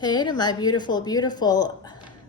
Hey to my beautiful, beautiful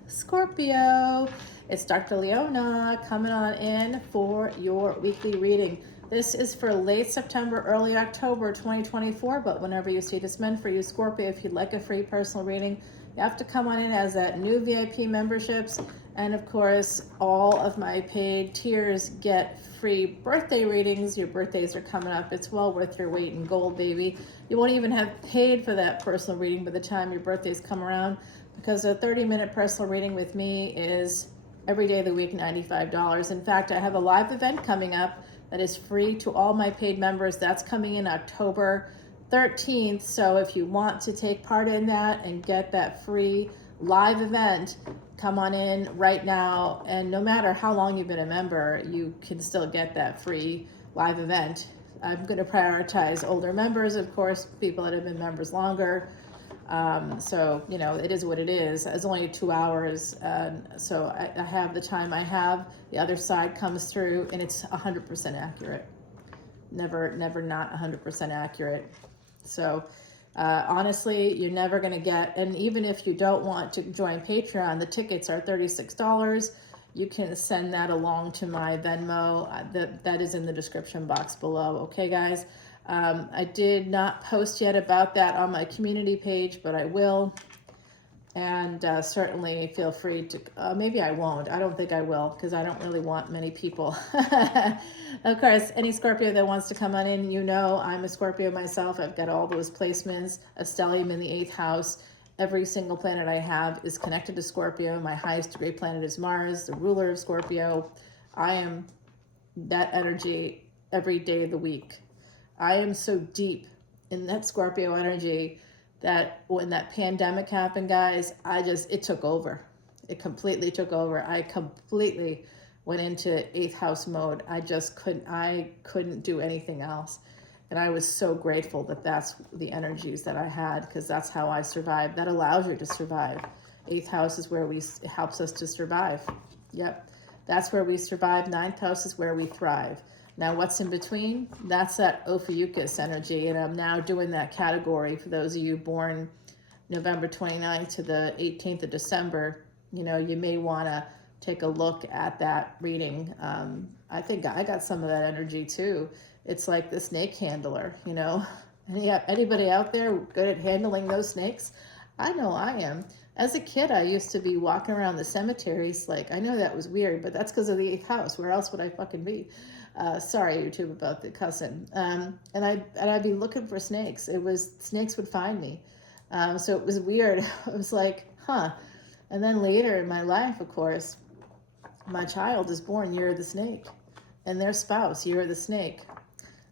Scorpio. It's Dr. Leona coming on in for your weekly reading. This is for late September, early October 2024, but whenever you see this meant for you, Scorpio, if you'd like a free personal reading, you have to come on in as that new VIP memberships. And of course, all of my paid tiers get free birthday readings. Your birthdays are coming up. It's well worth your weight in gold, baby. You won't even have paid for that personal reading by the time your birthdays come around, because a 30-minute personal reading with me is every day of the week, $95. In fact, I have a live event coming up that is free to all my paid members. That's coming in October 13th. So if you want to take part in that and get that free live event, come on in right now. And no matter how long you've been a member, you can still get that free live event. I'm going to prioritize older members, of course, people that have been members longer. So, you know, it is what it is. It's only 2 hours. So I have the time I have. The other side comes through and it's 100% accurate. Never not 100% accurate. So honestly, you're never going to get, and even if you don't want to join Patreon, the tickets are $36. You can send that along to my Venmo. That is in the description box below. Okay, guys? I did not post yet about that on my community page, but I will. And certainly feel free to, maybe I won't. I don't think I will, because I don't really want many people. Of course, any Scorpio that wants to come on in, you know I'm a Scorpio myself. I've got all those placements, a stellium in the 8th house. Every single planet I have is connected to Scorpio. My highest degree planet is Mars, the ruler of Scorpio. I am that energy every day of the week. I am so deep in that Scorpio energy that when that pandemic happened, guys, it took over. It completely took over. I completely went into 8th house mode. I couldn't do anything else. And I was so grateful that that's the energies that I had, because that's how I survived. That allows you to survive. 8th house is where it helps us to survive. Yep. That's where we survive. 9th house is where we thrive. Now, what's in between? That's that Ophiuchus energy, and I'm now doing that category for those of you born November 29th to the 18th of December. You know, you may want to take a look at that reading. I think I got some of that energy too. It's like the snake handler, you know. Anybody out there good at handling those snakes? I know I am. As a kid, I used to be walking around the cemeteries. Like, I know that was weird, but that's because of the 8th house. Where else would I fucking be? Sorry, YouTube, about the cussing. And I'd be looking for snakes. Snakes would find me. So it was weird. I was like, huh. And then later in my life, of course, my child is born year of the snake, and their spouse year of the snake.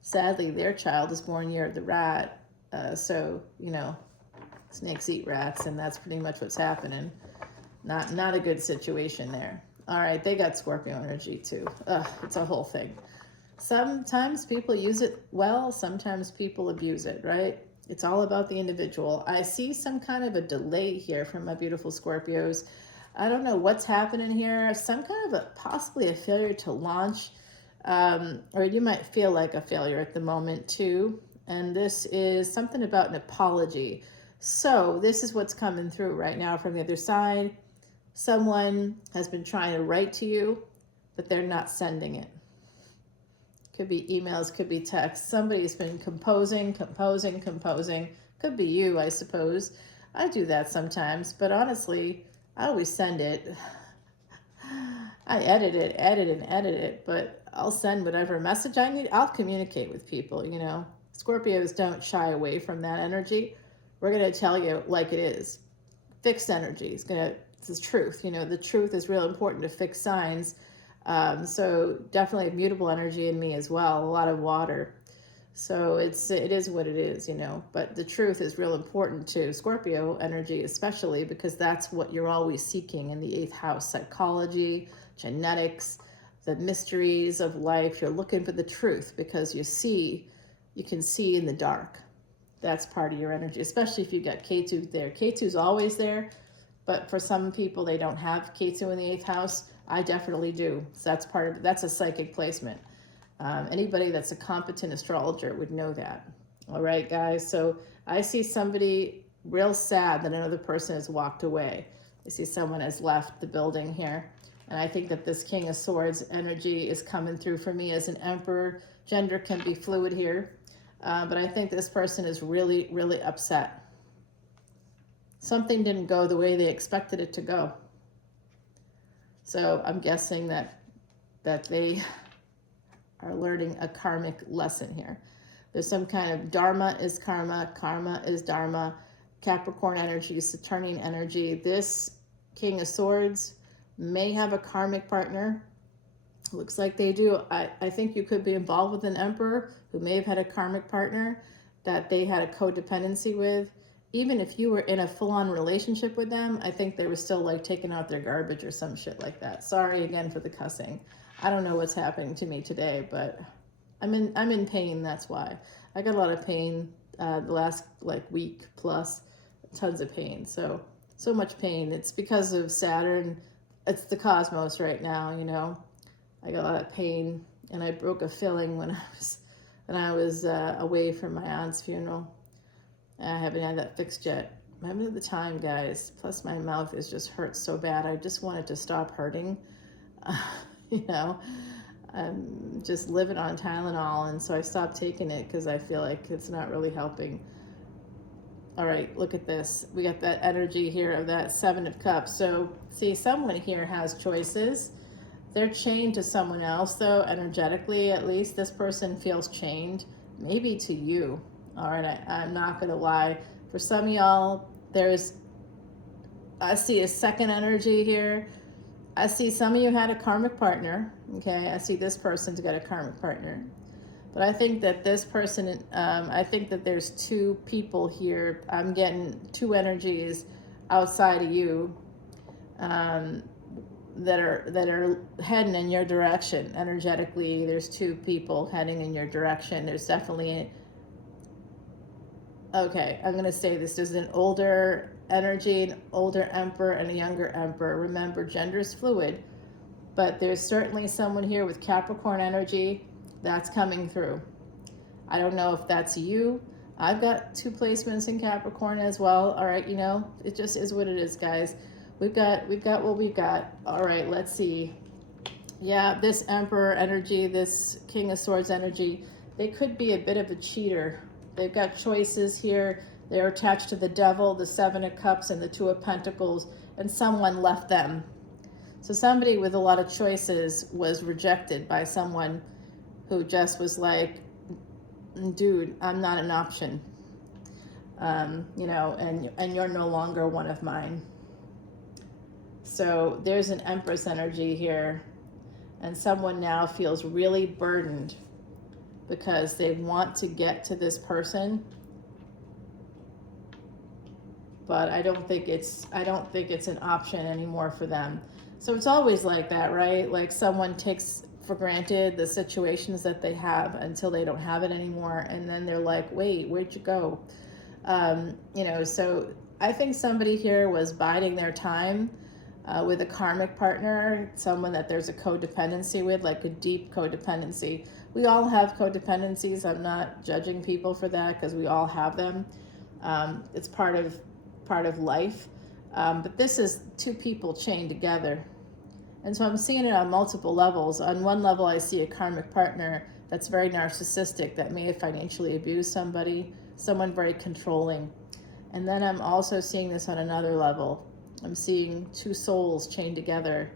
Sadly, their child is born year of the rat. So, you know, snakes eat rats, and that's pretty much what's happening. Not a good situation there. All right, they got Scorpio energy too. It's a whole thing. Sometimes people use it well, sometimes people abuse it, right? It's all about the individual. I see some kind of a delay here from my beautiful Scorpios. I don't know what's happening here. Some kind of possibly a failure to launch, or you might feel like a failure at the moment too. And this is something about an apology. So this is what's coming through right now from the other side. Someone has been trying to write to you, but they're not sending it. Could be emails, could be text. Somebody's been composing. Could be you, I suppose. I do that sometimes, but honestly, I always send it. I edit it, but I'll send whatever message I need. I'll communicate with people, you know. Scorpios don't shy away from that energy. We're going to tell you like it is. Fixed energy is going to, this is truth. You know, the truth is real important to fix signs. So definitely mutable energy in me as well, a lot of water. So it is what it is, you know, but the truth is real important to Scorpio energy, especially because that's what you're always seeking in the 8th house: psychology, genetics, the mysteries of life. You're looking for the truth because you can see in the dark. That's part of your energy, especially if you got Ketu there. Ketu's always there, but for some people, they don't have Ketu in the 8th house. I definitely do. So that's a psychic placement. Anybody that's a competent astrologer would know that. All right, guys. So I see somebody real sad that another person has walked away. I see someone has left the building here. And I think that this King of Swords energy is coming through for me as an Emperor. Gender can be fluid here. But I think this person is really, really upset. Something didn't go the way they expected it to go. So I'm guessing that they are learning a karmic lesson here. There's some kind of dharma is karma, karma is dharma, Capricorn energy, Saturnian energy. This King of Swords may have a karmic partner. Looks like they do. I think you could be involved with an Emperor who may have had a karmic partner that they had a codependency with. Even if you were in a full-on relationship with them, I think they were still like taking out their garbage or some shit like that. Sorry again for the cussing. I don't know what's happening to me today, but I'm in pain. That's why I got a lot of pain the last like week plus, tons of pain. So much pain. It's because of Saturn. It's the cosmos right now. You know, I got a lot of pain, and I broke a filling when I was away from my aunt's funeral. I haven't had that fixed yet. I haven't had the time, guys. Plus, my mouth is just hurts so bad. I just want it to stop hurting. You know, I'm just living on Tylenol, and so I stopped taking it because I feel like it's not really helping. All right, look at this. We got that energy here of that Seven of Cups. So, see, someone here has choices. They're chained to someone else, though, energetically, at least. This person feels chained, maybe to you. All right, I'm not going to lie. For some of y'all, I see a second energy here. I see some of you had a karmic partner, okay? I see this person's got a karmic partner. But I think that this person, I think that there's two people here. I'm getting two energies outside of you that are heading in your direction energetically. There's two people heading in your direction. There's definitely okay, I'm going to say this. There's an older energy, an older Emperor, and a younger Emperor. Remember, gender is fluid, but there's certainly someone here with Capricorn energy that's coming through. I don't know if that's you. I've got two placements in Capricorn as well. All right, you know, it just is what it is, guys. We've got what we've got. All right, let's see. Yeah, this Emperor energy, this King of Swords energy, they could be a bit of a cheater. They've got choices here. They're attached to the Devil, the Seven of Cups, and the Two of Pentacles, and someone left them. So somebody with a lot of choices was rejected by someone who just was like, dude, I'm not an option. You know, and you're no longer one of mine. So there's an Empress energy here, and someone now feels really burdened because they want to get to this person, but I don't think it's an option anymore for them. So it's always like that, right? Like someone takes for granted the situations that they have until they don't have it anymore, and then they're like, wait, where'd you go? You know, so I think somebody here was biding their time with a karmic partner, someone that there's a codependency with, like a deep codependency. We all have codependencies. I'm not judging people for that because we all have them. It's part of life. But this is two people chained together. And so I'm seeing it on multiple levels. On one level, I see a karmic partner that's very narcissistic, that may have financially abused somebody, someone very controlling. And then I'm also seeing this on another level. I'm seeing two souls chained together.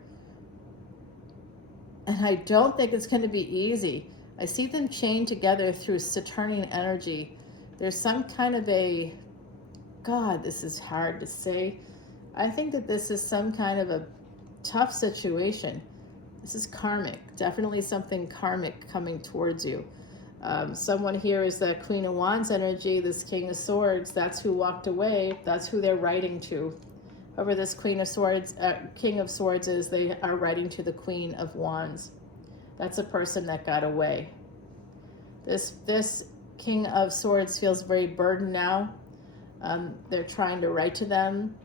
And I don't think it's going to be easy. I see them chained together through Saturnian energy. There's some kind of a, God, this is hard to say. I think that this is some kind of a tough situation. This is karmic, definitely something karmic coming towards you. Someone here is the Queen of Wands energy, this King of Swords. That's who walked away. That's who they're writing to. Whoever this Queen of Swords, King of Swords is, they are writing to the Queen of Wands. That's a person that got away. This King of Swords feels very burdened now. They're trying to write to them.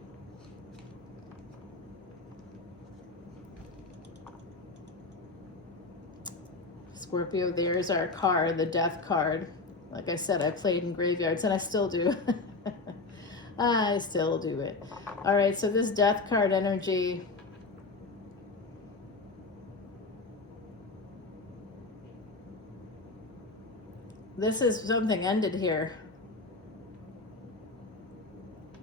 Scorpio, there's our card, the Death card. Like I said, I played in graveyards, and I still do. I still do it. All right, so this death card energy, this is something ended here.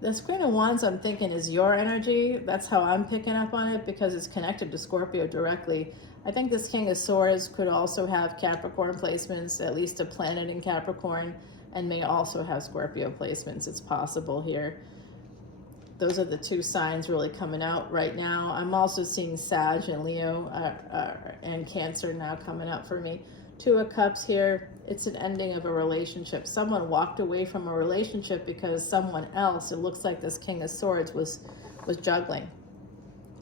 This Queen of Wands, I'm thinking, is your energy. That's how I'm picking up on it because it's connected to Scorpio directly. I think this King of Swords could also have Capricorn placements, at least a planet in Capricorn, and may also have Scorpio placements. It's possible here. Those are the two signs really coming out right now. I'm also seeing Sag and Leo and Cancer now coming up for me. Two of Cups here. It's an ending of a relationship. Someone walked away from a relationship because someone else, it looks like this King of Swords was juggling,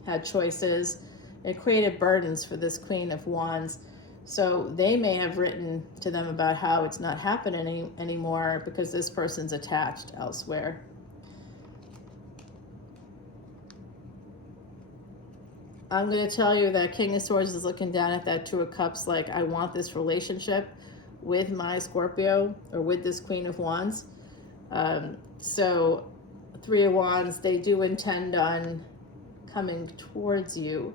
had choices. It created burdens for this Queen of Wands. So they may have written to them about how it's not happening anymore because this person's attached elsewhere. I'm going to tell you that King of Swords is looking down at that Two of Cups like, I want this relationship with my Scorpio or with this Queen of Wands. So Three of Wands, they do intend on coming towards you.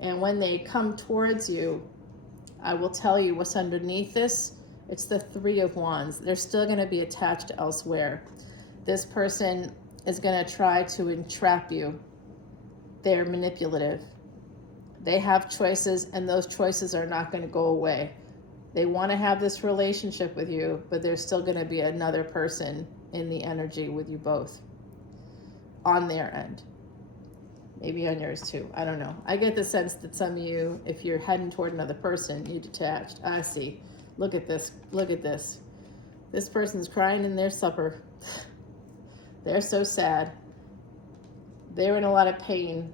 And when they come towards you, I will tell you what's underneath this. It's the Three of Wands. They're still going to be attached elsewhere. This person is going to try to entrap you. They're manipulative. They have choices, and those choices are not going to go away. They want to have this relationship with you, but there's still going to be another person in the energy with you both on their end. Maybe on yours too. I don't know. I get the sense that some of you, if you're heading toward another person, you detached. I see. Look at this. Look at this. This person's crying in their supper. They're so sad. They're in a lot of pain.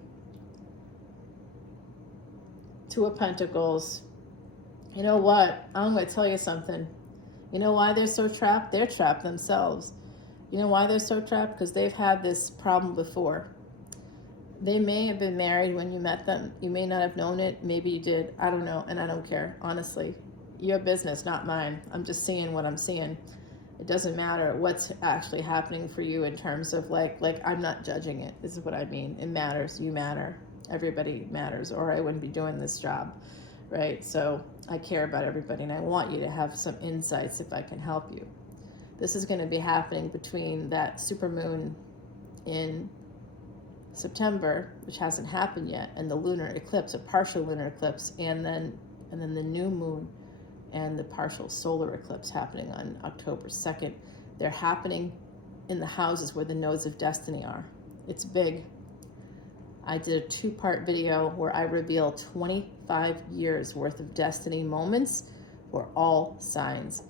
Two of Pentacles. You know what? I'm going to tell you something. You know why they're so trapped? They're trapped themselves. You know why they're so trapped? Because they've had this problem before. They may have been married when you met them. You may not have known it. Maybe you did. I don't know, and I don't care, honestly. Your business, not mine. I'm just seeing what I'm seeing. It doesn't matter what's actually happening for you in terms of like I'm not judging it. This is what I mean. It matters. You matter. Everybody matters, or I wouldn't be doing this job, right? So I care about everybody, and I want you to have some insights if I can help you. This is going to be happening between that supermoon in September, which hasn't happened yet, and the lunar eclipse, a partial lunar eclipse, and then the new moon and the partial solar eclipse happening on October 2nd. They're happening in the houses where the nodes of destiny are. It's big. I did a 2-part video where I reveal 25 years worth of destiny moments for all signs.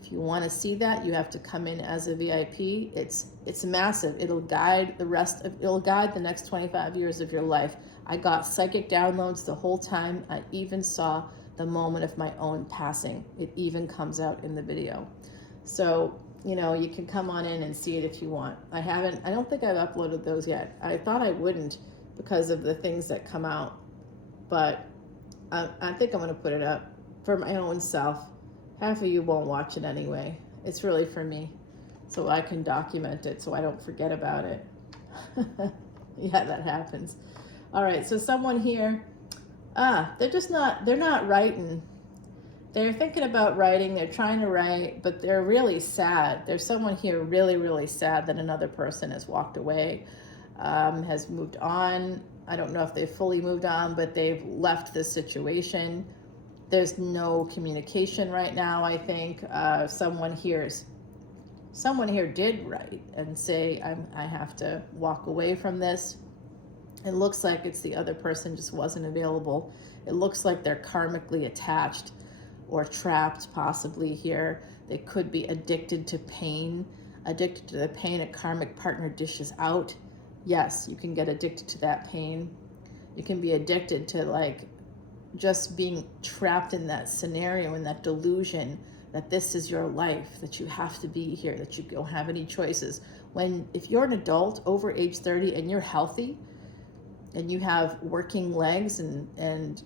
If you want to see that, you have to come in as a VIP. It's massive. It'll guide the next 25 years of your life. I got psychic downloads the whole time. I even saw the moment of my own passing. It even comes out in the video. So, you know, you can come on in and see it if you want. I don't think I've uploaded those yet. I thought I wouldn't because of the things that come out, but I think I'm going to put it up for my own self. Half of you won't watch it anyway. It's really for me, so I can document it so I don't forget about it. Yeah, that happens. All right, so someone here, they're not writing. They're thinking about writing, they're trying to write, but they're really sad. There's someone here really, really sad that another person has walked away, has moved on. I don't know if they've fully moved on, but they've left this situation. There's no communication right now, I think. Someone here did write and say, I have to walk away from this. It looks like it's the other person just wasn't available. It looks like they're karmically attached or trapped possibly here. They could be addicted to pain, addicted to the pain a karmic partner dishes out. Yes, you can get addicted to that pain. You can be addicted to just being trapped in that scenario, in that delusion that this is your life, that you have to be here, that you don't have any choices. If you're an adult over age 30 and you're healthy and you have working legs and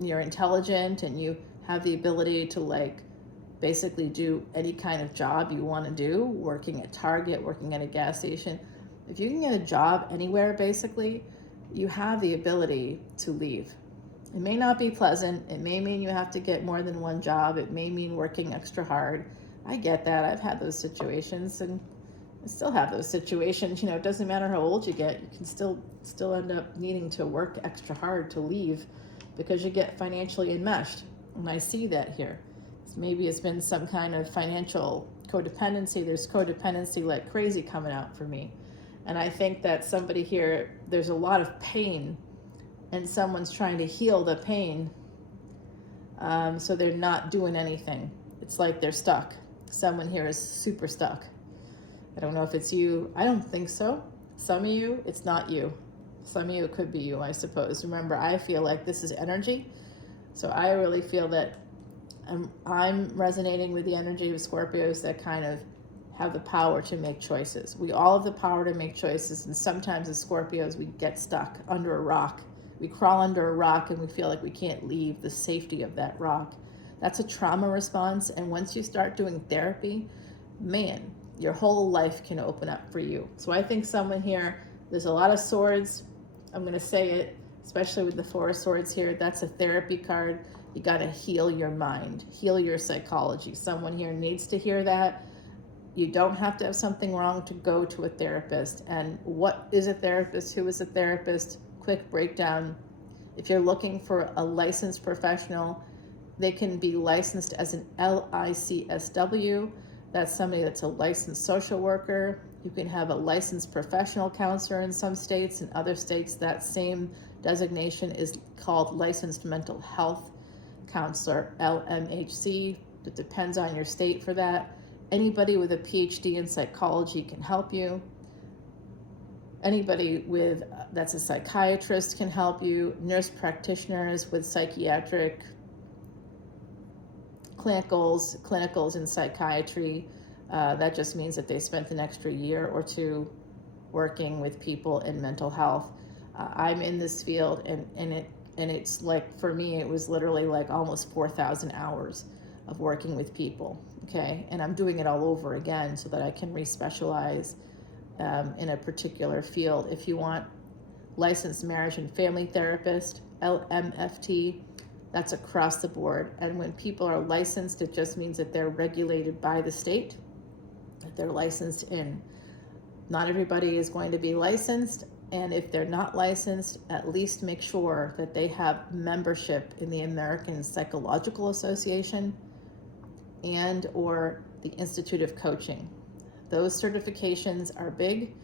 you're intelligent and you have the ability to basically do any kind of job you want to do, working at Target, working at a gas station. If you can get a job anywhere, basically, you have the ability to leave. It may not be pleasant. It may mean you have to get more than one job. It may mean working extra hard. I get that. I've had those situations, and I still have those situations. It doesn't matter how old you get. You can still end up needing to work extra hard to leave because you get financially enmeshed. And I see that here. Maybe it's been some kind of financial codependency. There's codependency like crazy coming out for me. And I think that somebody here, there's a lot of pain, and someone's trying to heal the pain, so they're not doing anything. It's like they're stuck. Someone here is super stuck. I don't know if it's you. I don't think so. Some of you, it's not you. Some of you, it could be you, I suppose. Remember, I feel like this is energy. So I really feel that I'm resonating with the energy of Scorpios that kind of have the power to make choices. We all have the power to make choices, and sometimes as Scorpios, we get stuck under a rock. We crawl under a rock and we feel like we can't leave the safety of that rock. That's a trauma response, and once you start doing therapy, man, your whole life can open up for you. So I think someone here, there's a lot of swords. I'm going to say it, especially with the Four of Swords here. That's a therapy card. You got to heal your mind, heal your psychology. Someone here needs to hear that. You don't have to have something wrong to go to a therapist. And what is a therapist? Who is a therapist? Quick breakdown. If you're looking for a licensed professional, they can be licensed as an LICSW. That's somebody that's a licensed social worker. You can have a licensed professional counselor in some states. In other states, that same designation is called licensed mental health counselor, LMHC. It depends on your state for that. Anybody with a PhD in psychology can help you. Anybody that's a psychiatrist can help you. Nurse practitioners with psychiatric clinicals in psychiatry. That just means that they spent an extra year or two working with people in mental health. I'm in this field, and it's like, for me, it was literally like almost 4,000 hours of working with people. Okay, and I'm doing it all over again so that I can respecialize in a particular field. If you want licensed marriage and family therapist, LMFT, that's across the board. And when people are licensed, it just means that they're regulated by the state that they're licensed in. Not everybody is going to be licensed, and if they're not licensed, at least make sure that they have membership in the American Psychological Association and or the Institute of Coaching. Those certifications are big.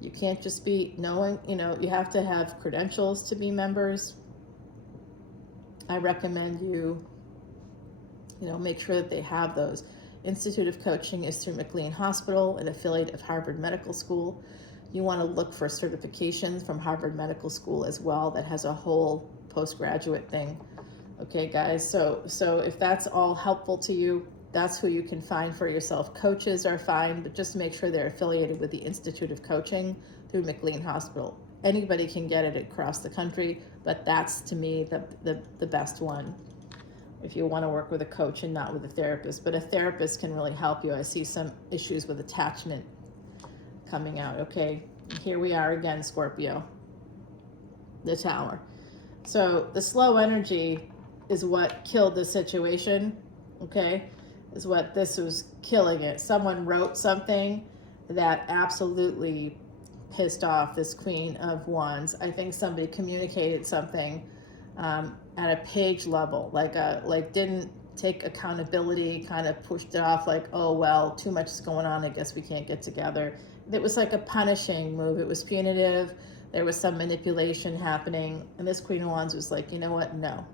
You can't just be knowing, you have to have credentials to be members. I recommend you, make sure that they have those. Institute of Coaching is through McLean Hospital, an affiliate of Harvard Medical School. You want to look for certifications from Harvard Medical School as well that has a whole postgraduate thing. Okay, guys, so if that's all helpful to you, that's who you can find for yourself. Coaches are fine, but just make sure they're affiliated with the Institute of Coaching through McLean Hospital. Anybody can get it across the country, but that's, to me, the best one if you want to work with a coach and not with a therapist. But a therapist can really help you. I see some issues with attachment coming out. Okay, here we are again, Scorpio, the Tower. So the slow energy is what killed the situation, okay, is what this was killing it. Someone wrote something that absolutely pissed off this Queen of Wands. I think somebody communicated something at a page level, like didn't take accountability, kind of pushed it off like, oh, well, too much is going on, I guess we can't get together. It was like a punishing move. It was punitive. There was some manipulation happening. And this Queen of Wands was like, you know what? No,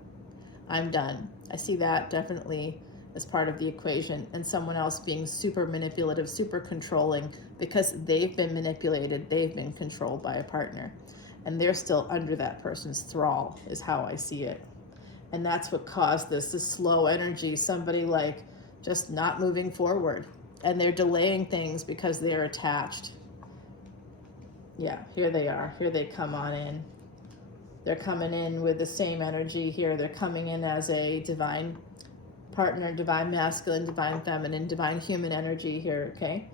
I'm done. I see that definitely as part of the equation. And someone else being super manipulative, super controlling, because they've been manipulated, they've been controlled by a partner. And they're still under that person's thrall, is how I see it. And that's what caused this slow energy, somebody like just not moving forward. And they're delaying things because they're attached. Yeah, here they are. Here they come on in. They're coming in with the same energy here. They're coming in as a divine partner, divine masculine, divine feminine, divine human energy here, okay?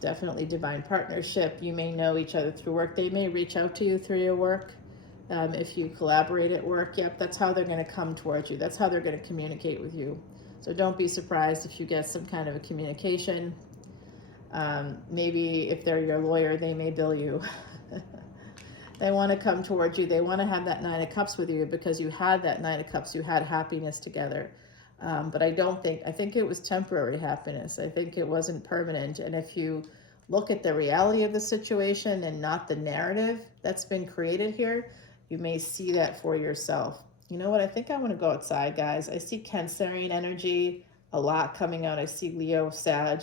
Definitely divine partnership. You may know each other through work. They may reach out to you through your work. If you collaborate at work, yep, that's how they're going to come towards you. That's how they're going to communicate with you. So don't be surprised if you get some kind of a communication. Maybe if they're your lawyer, they may bill you. They want to come towards you. They want to have that Nine of Cups with you because you had that Nine of Cups. You had happiness together. But I think it was temporary happiness. I think it wasn't permanent. And if you look at the reality of the situation and not the narrative that's been created here, you may see that for yourself. You know what? I think I want to go outside, guys. I see Cancerian energy a lot coming out. I see Leo, Sag,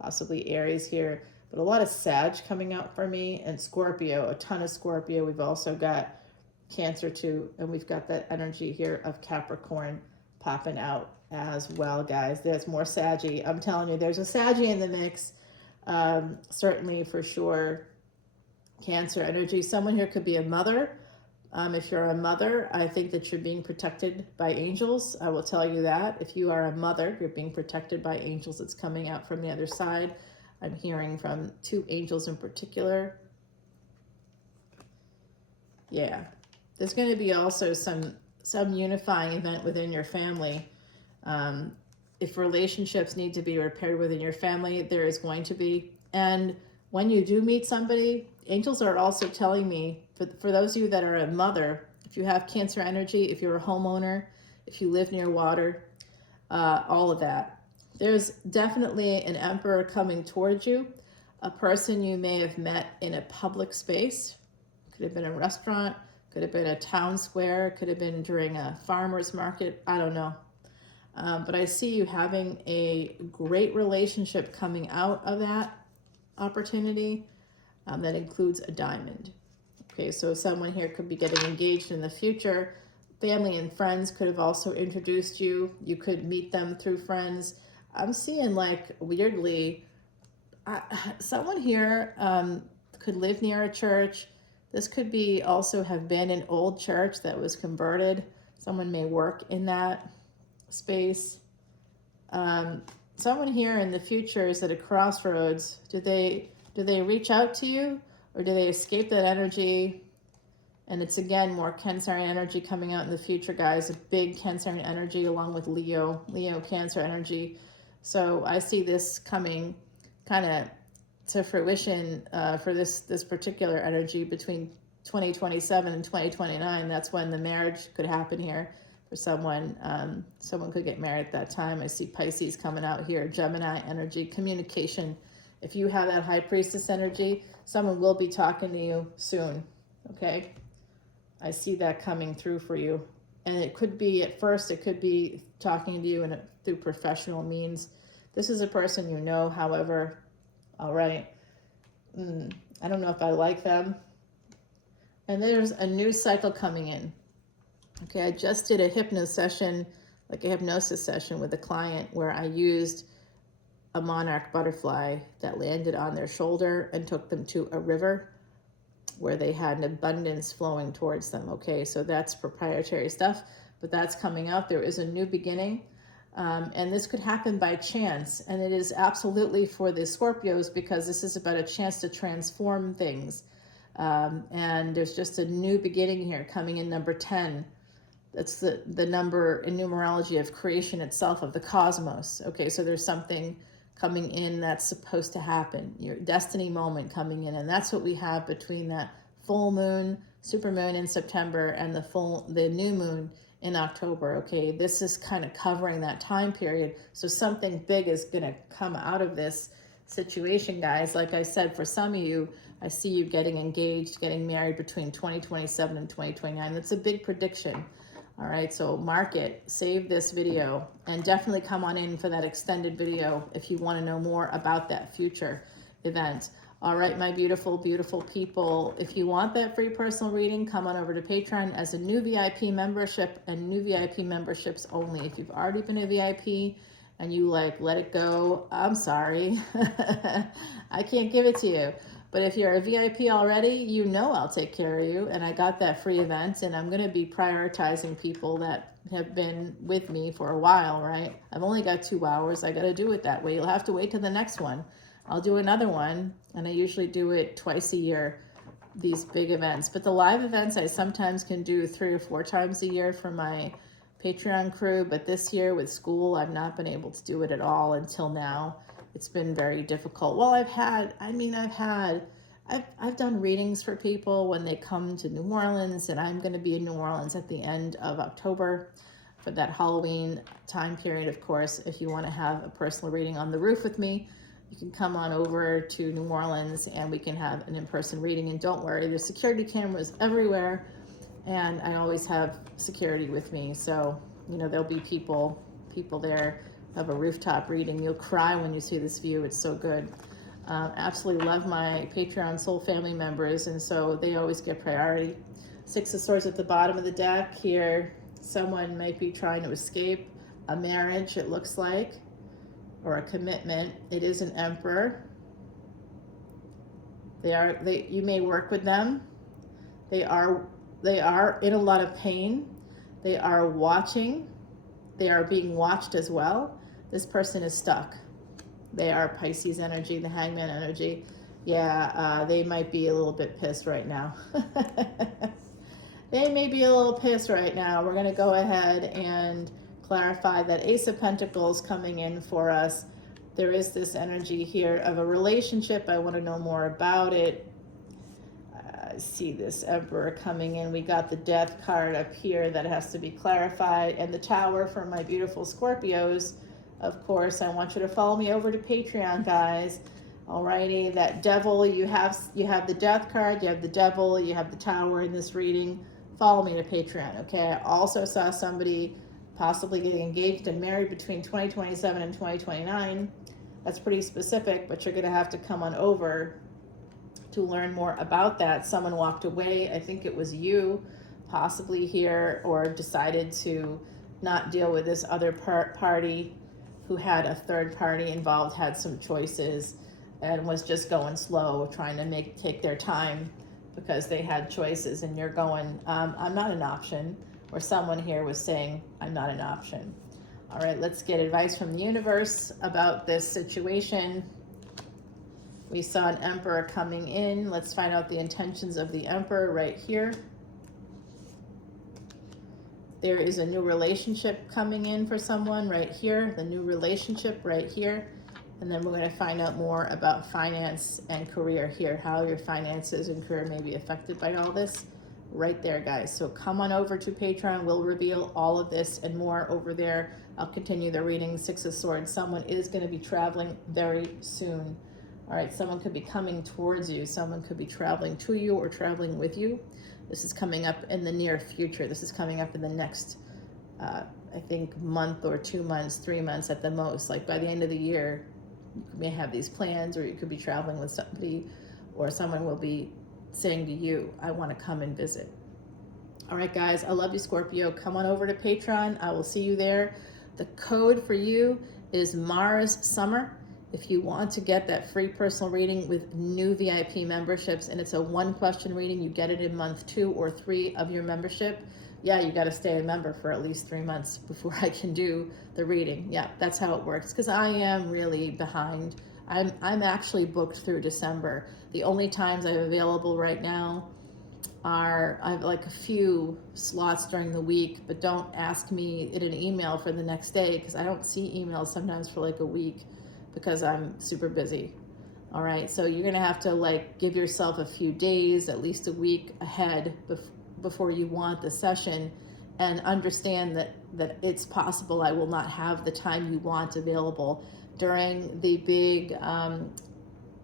possibly Aries here. But a lot of Sag coming out for me, and Scorpio, a ton of Scorpio. We've also got Cancer too, and we've got that energy here of Capricorn popping out as well, guys. There's more Saggy. I'm telling you, there's a Saggy in the mix. Certainly, for sure, Cancer energy. Someone here could be a mother. If you're a mother, I think that you're being protected by angels. I will tell you that. If you are a mother, you're being protected by angels. It's coming out from the other side. I'm hearing from 2 angels in particular. Yeah. There's going to be also some unifying event within your family. If relationships need to be repaired within your family, there is going to be. And when you do meet somebody, angels are also telling me, for those of you that are a mother, if you have Cancer energy, if you're a homeowner, if you live near water, all of that. There's definitely an emperor coming towards you, a person you may have met in a public space. Could have been a restaurant, could have been a town square, could have been during a farmer's market, I don't know. But I see you having a great relationship coming out of that opportunity that includes a diamond. Okay, so someone here could be getting engaged in the future. Family and friends could have also introduced you. You could meet them through friends. I'm seeing, like, weirdly, someone here could live near a church. This could be also have been an old church that was converted. Someone may work in that space. Someone here in the future is at a crossroads. Do they reach out to you, or do they escape that energy? And it's, again, more Cancerian energy coming out in the future, guys. A big Cancerian energy along with Leo Cancer energy. So I see this coming kind of to fruition for this particular energy between 2027 and 2029. That's when the marriage could happen here for someone. Someone could get married at that time. I see Pisces coming out here, Gemini energy, communication. If you have that High Priestess energy, someone will be talking to you soon, okay? I see that coming through for you. And it could be, at first, it could be talking to you through professional means. This is a person you know, however, all right, I don't know if I like them. And there's a new cycle coming in. Okay, I just did a hypnosis session, like a hypnosis session with a client where I used a monarch butterfly that landed on their shoulder and took them to a river where they had an abundance flowing towards them. Okay, so that's proprietary stuff, but that's coming up. There is a new beginning, and this could happen by chance, and it is absolutely for the Scorpios because this is about a chance to transform things. And there's just a new beginning here coming in, number 10. That's the number in numerology of creation itself, of the cosmos. Okay, so there's something coming in that's supposed to happen, your destiny moment coming in. And that's what we have between that full moon, super moon in September, and the new moon in October. Okay, this is kind of covering that time period. So something big is going to come out of this situation, guys. Like I said, for some of you, I see you getting engaged, getting married between 2027 and 2029. That's a big prediction. All right, so mark it, save this video, and definitely come on in for that extended video if you want to know more about that future event. All right, my beautiful, beautiful people, if you want that free personal reading, come on over to Patreon as a new VIP membership, and new VIP memberships only. If you've already been a VIP and you let it go, I'm sorry. I can't give it to you. But if you're a VIP already, you know I'll take care of you. And I got that free event, and I'm going to be prioritizing people that have been with me for a while, right? I've only got 2 hours. I got to do it that way. You'll have to wait till the next one. I'll do another one, and I usually do it twice a year, these big events. But the live events I sometimes can do 3 or 4 times a year for my Patreon crew. But this year with school, I've not been able to do it at all until now. It's been very difficult. Well, I've done readings for people when they come to New Orleans, and I'm going to be in New Orleans at the end of October for that Halloween time period. Of course, if you want to have a personal reading on the roof with me, you can come on over to New Orleans and we can have an in-person reading. And don't worry, there's security cameras everywhere, and I always have security with me. So, there'll be people there. Have a rooftop reading. You'll cry when you see this view. It's so good. Absolutely love my Patreon soul family members, and so they always get priority. 6 of Swords at the bottom of the deck here. Someone might be trying to escape a marriage, it looks like, or a commitment. It is an Emperor. You may work with them. They are in a lot of pain. They are watching. They are being watched as well. This person is stuck. They are Pisces energy, the Hangman energy. Yeah, they might be a little bit pissed right now. They may be a little pissed right now. We're going to go ahead and clarify that Ace of Pentacles coming in for us. There is this energy here of a relationship. I want to know more about it. I see this Emperor coming in. We got the Death card up here that has to be clarified. And the Tower for my beautiful Scorpios. Of course, I want you to follow me over to Patreon, guys. Alrighty, that Devil, you have the Death card, you have the Devil, you have the Tower in this reading. Follow me to Patreon, okay? I also saw somebody possibly getting engaged and married between 2027 and 2029. That's pretty specific, but you're going to have to come on over to learn more about that. Someone walked away, I think it was you, possibly here, or decided to not deal with this other party who had a third party involved, had some choices, and was just going slow, trying to take their time because they had choices, and you're going, I'm not an option, or someone here was saying, I'm not an option. All right, let's get advice from the universe about this situation. We saw an Emperor coming in. Let's find out the intentions of the Emperor right here. There is a new relationship coming in for someone right here, the new relationship right here. And then we're going to find out more about finance and career here, how your finances and career may be affected by all this right there, guys. So come on over to Patreon. We'll reveal all of this and more over there. I'll continue the reading. 6 of Swords. Someone is going to be traveling very soon. All right, someone could be coming towards you. Someone could be traveling to you or traveling with you. This is coming up in the near future. This is coming up in the next, I think, month or 2 months, 3 months at the most. Like by the end of the year, you may have these plans, or you could be traveling with somebody, or someone will be saying to you, I want to come and visit. All right, guys, I love you, Scorpio. Come on over to Patreon. I will see you there. The code for you is Mars Summer. If you want to get that free personal reading with new VIP memberships, and it's a 1-question reading, you get it in month 2 or 3 of your membership. Yeah, you got to stay a member for at least 3 months before I can do the reading. Yeah, that's how it works, because I am really behind. I'm actually booked through December. The only times I have available right now I have like a few slots during the week, but don't ask me in an email for the next day, because I don't see emails sometimes for like a week, because I'm super busy. All right, so you're gonna have to like give yourself a few days, at least a week ahead before you want the session, and understand that it's possible I will not have the time you want available. During the big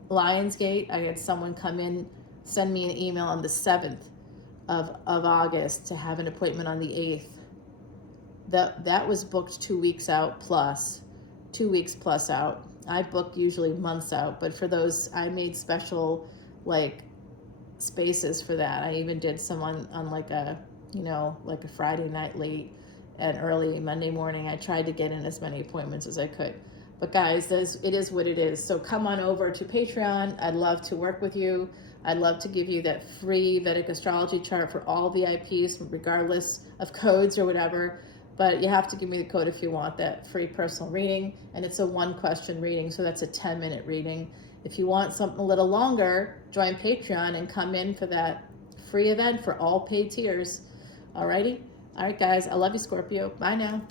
Lionsgate, I had someone come in, send me an email on the 7th of August to have an appointment on the 8th. That was booked 2 weeks out plus, 2 weeks plus out. I book usually months out, but for those, I made special like spaces for that. I even did some on like a, like a Friday night late and early Monday morning. I tried to get in as many appointments as I could. But guys, it is what it is. So come on over to Patreon. I'd love to work with you. I'd love to give you that free Vedic astrology chart for all VIPs, regardless of codes or whatever. But you have to give me the code if you want that free personal reading. And it's a 1-question reading, so that's a 10-minute reading. If you want something a little longer, join Patreon and come in for that free event for all paid tiers. Alrighty? All right, guys. I love you, Scorpio. Bye now.